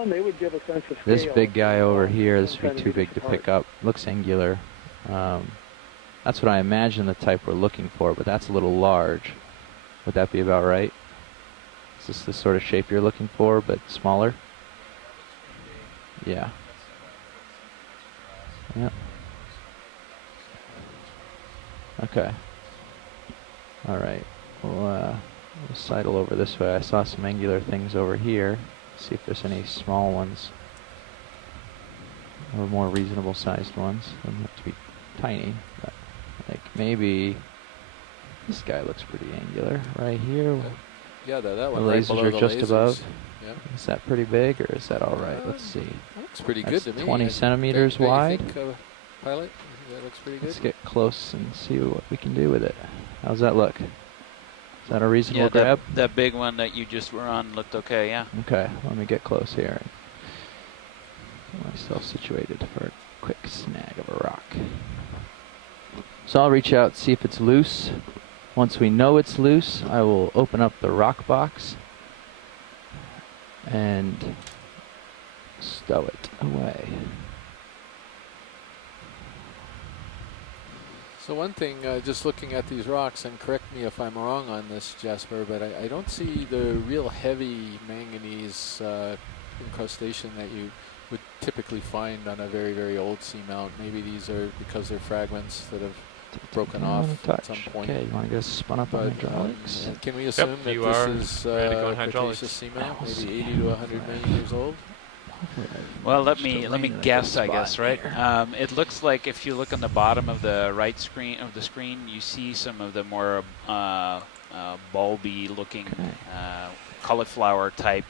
on, they would give a sense of scale. This big guy over here, this would be 10 too meters big to apart. pick up. Looks angular. That's what I imagine the type we're looking for, but that's a little large. Would that be about right? Is this the sort of shape you're looking for, but smaller? Yeah. Yep. Okay. All right. We'll sidle over this way. I saw some angular things over here. See if there's any small ones or more reasonable sized ones. Doesn't have to be tiny, but like maybe this guy looks pretty angular right here. Yeah, that The one right lasers below are the just lasers. above. Yeah. Is that pretty big, or is that all right? Let's see. Looks pretty That's good to me. 20 centimeters Don't you wide. think, Pilot? That looks pretty good. Let's get close and see what we can do with it. How's that look? Is that a reasonable Yeah, grab? that big one that you just were on looked okay, yeah. Okay, let me get close here and get myself situated for a quick snag of a rock. So I'll reach out, see if it's loose. Once we know it's loose, I will open up the rock box and stow it away. So one thing, just looking at these rocks, and correct me if I'm wrong on this, Jasper, but I don't see the real heavy manganese incrustation that you would typically find on a very, very old seamount. Maybe these are because they're fragments that have broken off at some point. Okay, you want to get us spun up on hydraulics? Can we assume that you are this is ready to go in Cretaceous hydraulics. seamount, maybe 80 to 100 million years old? Well, let me guess, I guess, right? It looks like if you look on the bottom of the right screen of the screen, you see some of the more bulby-looking cauliflower type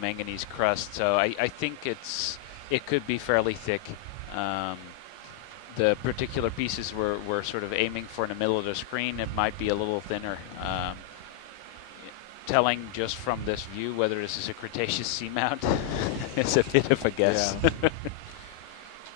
manganese crust. So I think it could be fairly thick. The particular pieces we're sort of aiming for in the middle of the screen, it might be a little thinner. Telling just from this view whether this is a Cretaceous seamount is a bit of a guess. Yeah.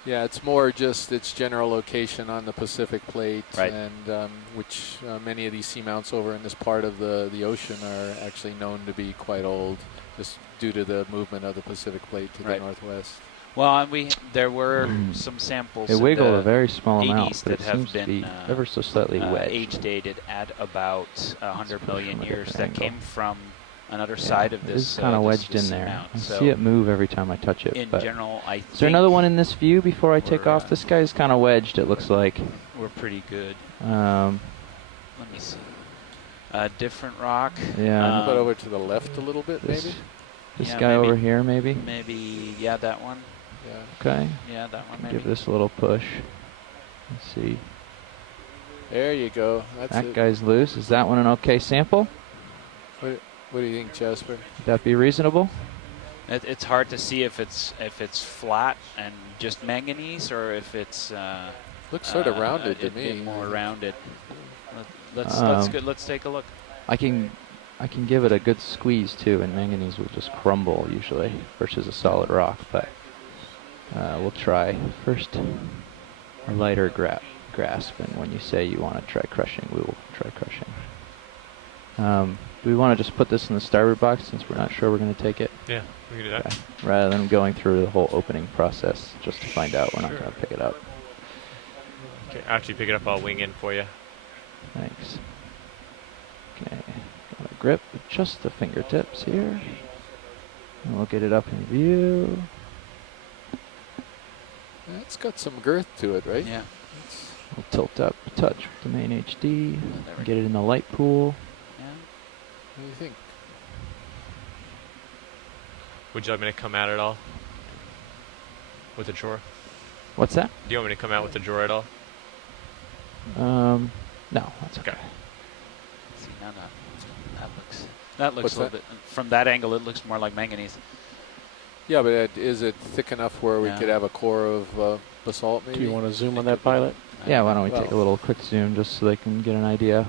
Yeah, it's more just its general location on the Pacific plate, Right. and which many of these seamounts over in this part of the ocean are actually known to be quite old, just due to the movement of the Pacific plate to Right. the northwest. Well, and there were some samples It in wiggled the a very small amount, 80s but it that have seems to be been ever so slightly wedged. age dated at about 100 push million from a years. different That angle. came from another side of this. It's kind of wedged this in there. seamount. I So see it move every time I touch it. in but general, I think is there another one in this view before I take we're, off? This guy's kind of wedged, it looks like. we're pretty good. Um, Let me see. Different rock. yeah. But over to the left a little bit, this maybe? this Yeah, guy maybe. over here, maybe? Maybe, yeah, that one. Yeah. Okay. Yeah, that one maybe. Give this a little push. Let's see. There you go. That's That it. guy's loose. Is that one an okay sample? What do you think, Jasper? Would that be reasonable? It's hard to see if it's flat and just manganese, or if it's Looks sort of rounded a to me. bit more rounded. Um, Let's take a look. I can give it a good squeeze too, and manganese will just crumble usually versus a solid rock. But we'll try first a lighter grasp, and when you say you want to try crushing, we will try crushing. Do we want to just put this in the starboard box since we're not sure we're going to take it? Yeah, we can do that. Okay. Rather than going through the whole opening process just to find out we're not Sure. going to pick it up. Okay, after you pick it up, I'll wing in for you. Thanks. Okay, got a grip with just the fingertips here. And we'll get it up in view. Yeah, it's got some girth to it, right? Yeah. We'll tilt up a touch with the main HD. There we Get it in the light pool. Yeah. What do you think? Would you like me to come out at all? With the drawer? What's that? Do you want me to come out with the drawer at all? No, that's okay. Okay. See, now that looks What's a little bit from that angle. It looks more like manganese. Yeah, but is it thick enough where we Yeah. could have a core of basalt maybe? Do you want to zoom on that, Pilot? Yeah, why don't we Well- take a little quick zoom just so they can get an idea